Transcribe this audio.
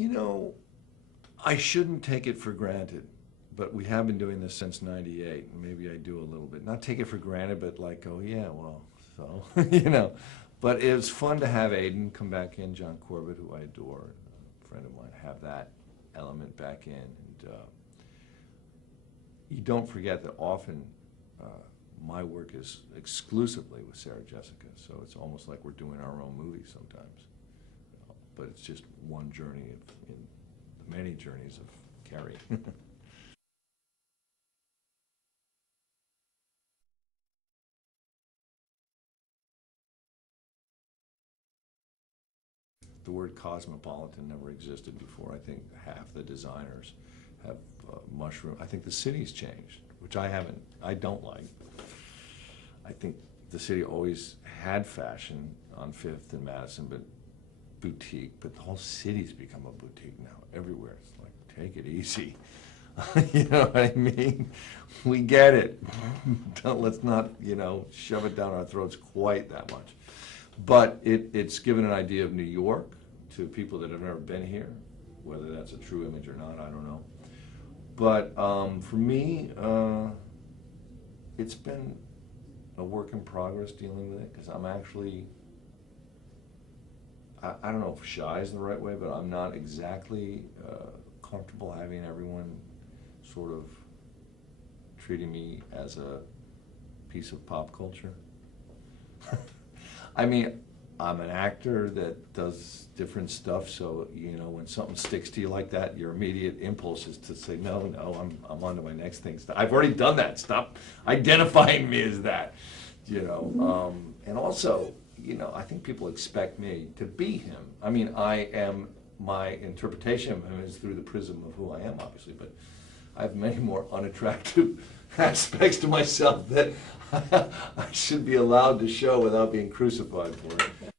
You know, I shouldn't take it for granted, but we have been doing this since '98, and maybe I do a little bit. Not take it for granted, but like, oh yeah, well, so, you know. But it was fun to have Aiden come back in, John Corbett, who I adore, a friend of mine, have that element back in. And you don't forget that often my work is exclusively with Sarah Jessica, so it's almost like we're doing our own movie sometimes. But it's just one journey in the many journeys of Carrie. The word cosmopolitan never existed before. I think half the designers have mushroom. I think the city's changed, which I don't like. I think the city always had fashion on Fifth and Madison, but boutique, but the whole city's become a boutique now, everywhere. It's like, take it easy. You know what I mean? We get it. Let's not, shove it down our throats quite that much. But it's given an idea of New York to people that have never been here. Whether that's a true image or not, I don't know. But for me, it's been a work in progress dealing with it, because I'm actually, I don't know if shy is the right way, but I'm not exactly comfortable having everyone sort of treating me as a piece of pop culture. I mean, I'm an actor that does different stuff, so, when something sticks to you like that, your immediate impulse is to say, no, I'm on to my next thing. I've already done that. Stop identifying me as that, And also, I think people expect me to be him. I mean, my interpretation of him is through the prism of who I am, obviously, but I have many more unattractive aspects to myself that I should be allowed to show without being crucified for it.